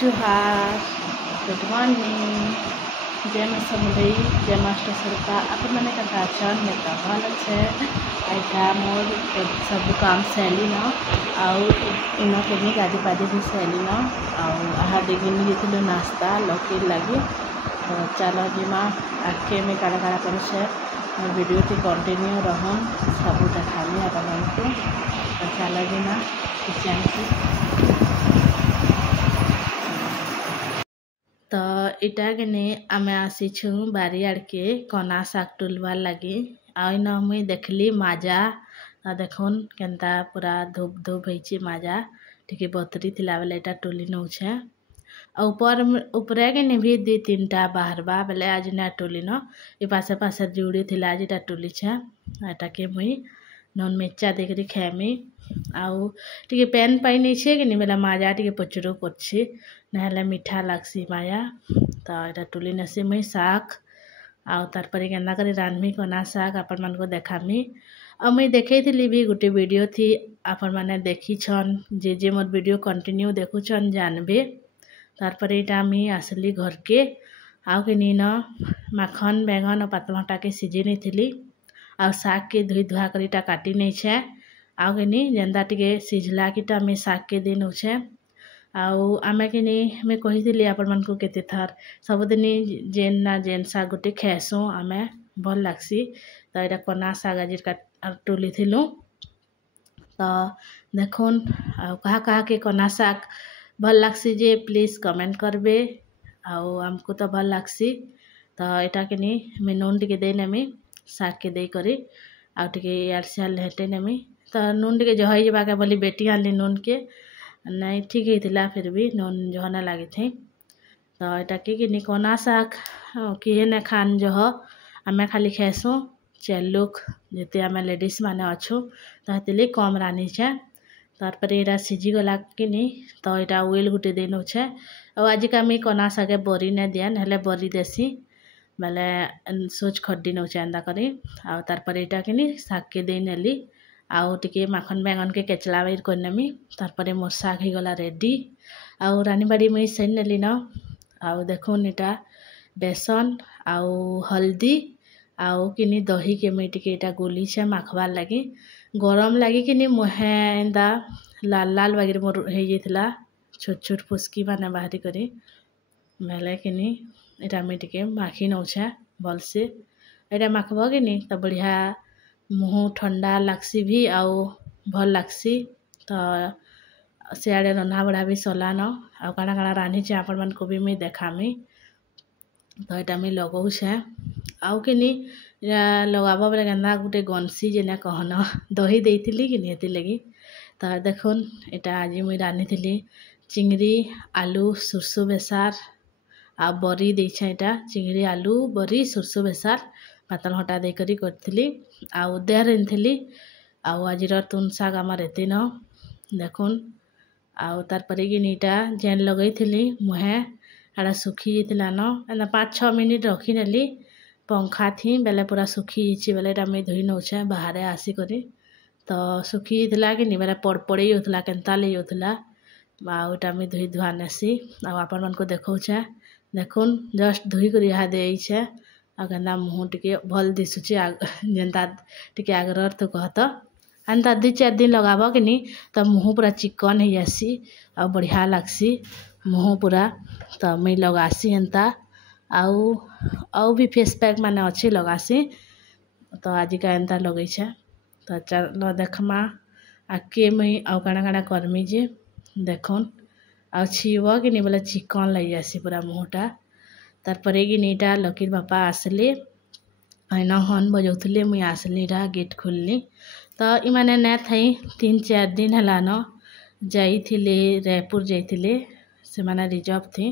जुहार good morning जय माँ समुदई जय मास्टर सरका अपन मैंने कहा चन में तो भल अच्छे आइटा मोर सब काम सैली न आउ इन के गादी पादी भी सैली न आहा देगिन ये नाश्ता लौकी लगी तो चलो जीमा आखे में काड़ा काड़ा कर वीडियो थी कंटिन्यू रहन सब देखामी अपन को तो चलो जीमा किचन की तो इटा के आमे आसीछु बारी आड़ के कना शाग टुलवार लगी आइन मुई देखली माजा देखुन केनता पूरा धूप धूप होइछि माजा टिके बतरी थिला बेले एटा टुली नौछे ऊपर ऊपरे के भी दी तीनटा बाहरबा बेले आज ना टुली न ए पासे पासे जुड़ी थिला आज एटा टुली छे एटा के मुई नन मिर्चा देखरी खेमी आउ टिके पेन पाई नहीं छे कि बेला माजा टिके पचरो पड़छी नहले मीठा लागसी माया तो एटा टुली नसी मुई शाग आउ तार केन्दा करी रांधमी कना शाग आपण मन को देखामी और मुई देखई थी भी गोटे वीडियो थी आपण माने देखी छन जे मोर वीडियो कंटिन्यू देखु छन जानबे तार एटा मी आसली घर के आउ के नी न माखन बैंगन और पातलघंटा के सिझे नहीं थी आ शाग के धोई धुआ करीटा काटी नहीं छे आउ के नी जेंदा टिके सिझला किटा मी शाग के दिन होछे आउ आमे के नी मैं कही थी आपण मन को केते थर सबदिन जेन ना जेन शाग गोटे खेसु आमे भल लागसी तो एटा कना शाग आज टुली थिलु तो देखुन कहा कहा के कना शाग भल लागसी जे प्लीज कमेंट करबे आउ हमको तो भल लागसी तो एटा के नी मैं नून टिके दे नेमी शाग के दे करी आउ टिके यार सियाल हेटे नेमी तो नून टिके जहई जबाके बोली बेटी आनली नून के नहीं ठीक ही फिर भी नून जहना लगी थी तो एटा के कना शाग किए न खान जह आमे खाली खेसु चेल लोग जिते आमे लेडीज माने अच्छु तो हेतिले कम रानी छे तार एटा सिझी गला कि तो एटा ओइल गुटे दिन छे और आज का मी कना शागे बरी ने दिया नहले बरी देसी बेले सोच खड्डी नौचे एंदा करी आउ तार एटा के शाग के दे नेली आउ टिके माखन बैंगन के केचला बाहर कर नेमी तार मोर शाग ही गला रेडी आउ रानी बाड़ी मुई सेन नेली न आउ देखुन एटा बेसन आउ हल्दी आउ कि दही के मुई टिके एटा गोली छे माखबार लगी गरम लगी कि मुहे एंदा लाल लाल वगैरह मोर हो जाइला छोट छोट फुसकी माने बाहरी करी बेले कि एटा मुई टिके माखी नौछे भल से एटा माखब कि तो बढ़िया मुँह ठंडा लागसी भी आउ भल लागसी तो सियाड़े रंधा बढ़ा भी सला न आउ काना काना रांधी छे आपण मन को भी मुई देखामी तो एटा मुई लगौ छे आउ कि लगाब बेले केन्दा गोटे गनसी जेने कहन दही देइथिली कि हेति लगी तो देखुन एटा आज मुई रांधी थी चिंगड़ी आलू सुरसु बेसार आ बरी देछे एटा चिंगड़ी आलू बरी सुरसु बेसार पातलघंटा दे करी करथिली आउ देह रेंथिली आउ आजिर तुन शाग आमार एते न देखुन आउ तार कि नीटा जेन लगई थी मुहे एटा सुखी जाइतिला न एना 5-6 मिनट रखी नेली पंखा थी बेले पूरा सुखी जाइछि बेले एटा मुई धोई नौछे बाहर आसी करी तो सुखी जाइतिला कि बेले पड़पड़ी होतला केनता ले होतला आउ एटा मुई धोई धुआ नेसी आउ आपण मन को देखौछे देखुन जस्ट धोई कर यहाँ दे आ केन्दा मुँह टिके भल दिशुचे जेनता टिके आग्रह तो कहत एंता 2-4 दिन लगाब कि तो मुँह पूरा चिकन हो जासी आ बढ़िया लागसी मुँह पूरा तो मुई लगासी एंता आउ भी फेस पैक माने अच्छे लगासी तो आज का एंता लगे छे तो चलो देखमा आके मुई आउ काना काना करमी जे देखुन आ छीब कि बोले चिकन लग जासी पूरा मुँहटा तार कि नीटा लकीर बापा आसले आईना हन बजौले मुई आसली रा गेट खोलनी तो इमाने ना थी 3-4 दिन है न जाइथिले रायपुर जाइथिले से माने रिजर्व थी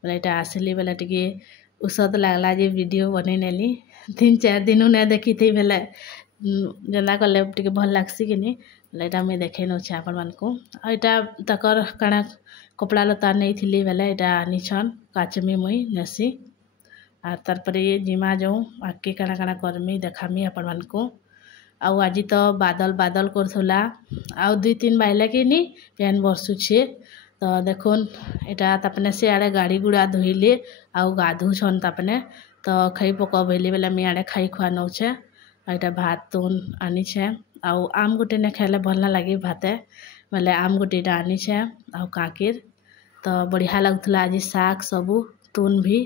बोले एटा आसली बेले टिके उसद लागला जे वीडियो बने नेली 3-4 दिन ना देखी थी बेले जेना कले टिके भल लागसी कि बोले एटा मुई देखे नौछे आपण मन को एटा तकर काना कपड़ा लता नहीं थी बेले एटा आनी छन काचमी मुई नेसी आर तार जिमा जाऊँ आके काना काना करमी देखामी आपण मन को आउ आज तो बादल बादल करथुला आउ 2-3 बाइला कि पेन बरसुछे तो देखुन एटा तापने से आड़े गाड़ी गुड़ा धोइले आउ गाधुछन तापने तो खाई पक बोली बेले मुई आड़े खाई खुआ नौछे। एटा भात तुन आनीछे आउ आम गुटे ने खाइले भल ना लगे भाते बेले आम गुटेटा आनीछे आउ काकिर तो बढ़िया लगुला आज साग सबू तुन भी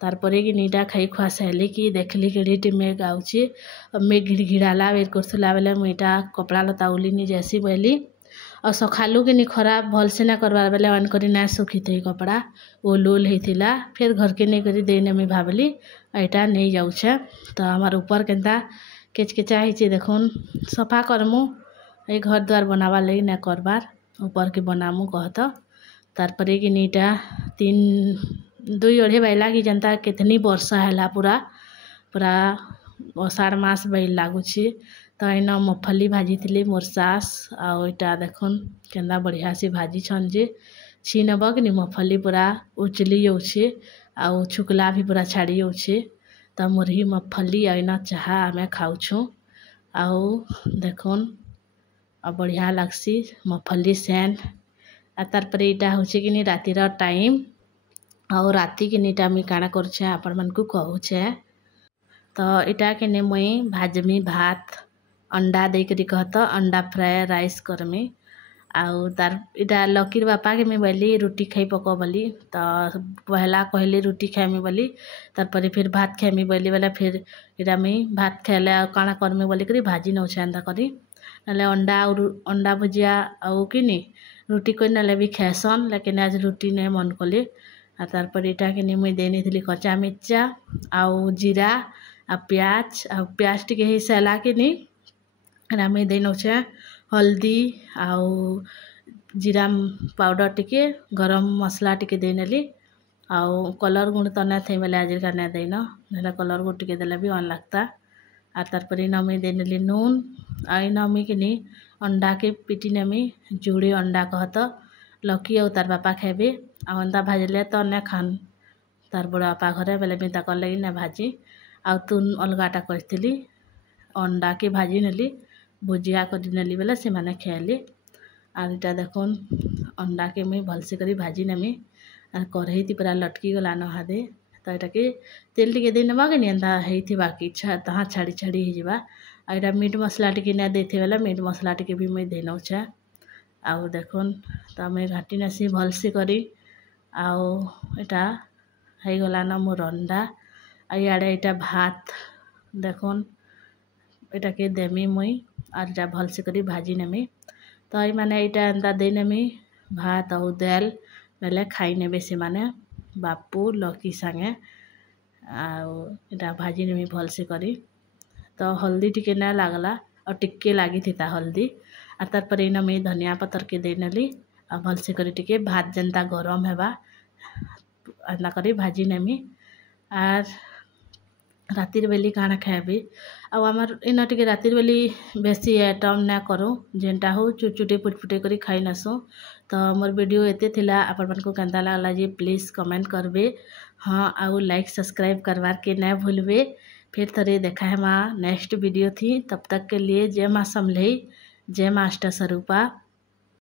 तारपरे कि नीटा खाई खुआ साइली कि देखली कि मेघ आउची मेघ घिड़घिड़ाला बेर करथुला बेले मुईटा कपड़ा लता उलिनी जैसी बोली और सखालू कि नी खराब भलसे ना करवार बेले अन करी ना सुखीते कपड़ा ओल ओल होइथिला फिर घर के नहीं करी देने मुई भाबली एटा नहीं जाउछे। तो हमार ऊपर केनता केचकेचा हिचे देखुन सफा करमु ए घर द्वार बनावा लगी ना करबार ऊपर के बनामु कहत तारपरे कि नीटा 2-2.5 बैला कि जनता कितनी वर्षा हैला पूरा पूरा अषाढ़ मास बैल लागुछि। तो इन मफली भाजी थी मोर सास आटा देखुन केन्दा बढ़िया से भाजी छन जे छीनब कि मफली पूरा उचली जाऊे आउ छुकला भी पूरा छाड़ी जाऊे। तो मोर ही मफली अना चाह आम खाऊँ आउ देखुन बढ़िया लगसी मफली सेन तारपरे इटा हूँ कि रातिर टाइम आउ राति कि नीटा मुई काଣା करुछे आपण मानकु कहूछे। तो इटा के मुई भाजमी भात अंडा देकरी कहत अंडा फ्राए राइस करमी आउ तार इटा लकीर बापा के मैं बोली रोटी खाई पको बोली तो पहला कहली रोटी खाएमी बोली तारपरे फिर भात खाएमी बोली बेले फिर इटा मुई भात खाइले काଣା करमी बोली करी भाजी नौछे एंता करी ना अंडा भुजिया आउ कि रोटी कोई ना भी खाएसन लेकिन आज रोटी नहीं मन कली तारपर इटा के मुई देनी थी कच्चा मिर्चा आउ जीरा आ प्याज टिके ही सैला के मुई देनौछे हल्दी आउ जीरा पाउडर टिके गरम मसला टिके देनेली आउ कलर गुण तो ना थे बेले आज का ना देन ना कलर गुण टिके देले भी अन लगता आ तारपर इन मुई देनेली नून आ इन मुई कि अंडा के पिटी नेमी जुड़ी अंडा कहत लकी और तार बापा खाइबे आ अंडा भाजले तो ना खान तार बड़ा बापा घरे बेले भी ताकर लगी ना भाजी आउ तुन अलगाटा करी अंडा के भाजी नेली भुजिया कर नेली बेले से माने खाइली आर इटा देखुन अंडा के मुई भलसे करी भाजी नेमी आर कढ़ई ती पूरा लटकी गला न हादे तो यहाँ के तेल टिके दे नवा कि एंता होती बाकी तहाँ छाड़ी छाड़ी होगा आ यहाँ मीट मसला टिके ना देते बेले मीट मसला टिके भी मुई देनौछे आउ देखुन तो मुई घाटी नासी भलसे करी आउ इटा हो गला न मोर अंडा आ इे इटा भात देखुन इटा के देमी मुई और इटा भलसे करी भाजी नेमी तो ये माने इटा एंता दे नेमी भात आउ दाल बेले खाई नेबे से माने बापू लकी संगे आउ इटा भाजी नेमी भलसे करी तो हल्दी टिके ना लागला और टिके लगी थी हल्दी आ तारपर इन मुई धनिया पतर के देनेली आ भलसे करी टिके भात जेनता गरम हेबा एंता करी भाजी नेमी आर रातिर बेली काଣା खाएबी आमार इन टिके रातिर बेली बेसी आइटम ना करूँ जेनटा हो चुटचुटे पुटपुटे करी खाई नसो। तो मोर वीडियो एते थिला आपण मानकु केनता लागला जी प्लीज कमेंट करबे हाँ आउ लाइक सब्सक्राइब करवार के ना भूलबे। फिर थोड़े देखा है माँ नेक्स्ट वीडियो थी तब तक के लिए जय माँ समलई जय माँ अष्ट स्वरूपा।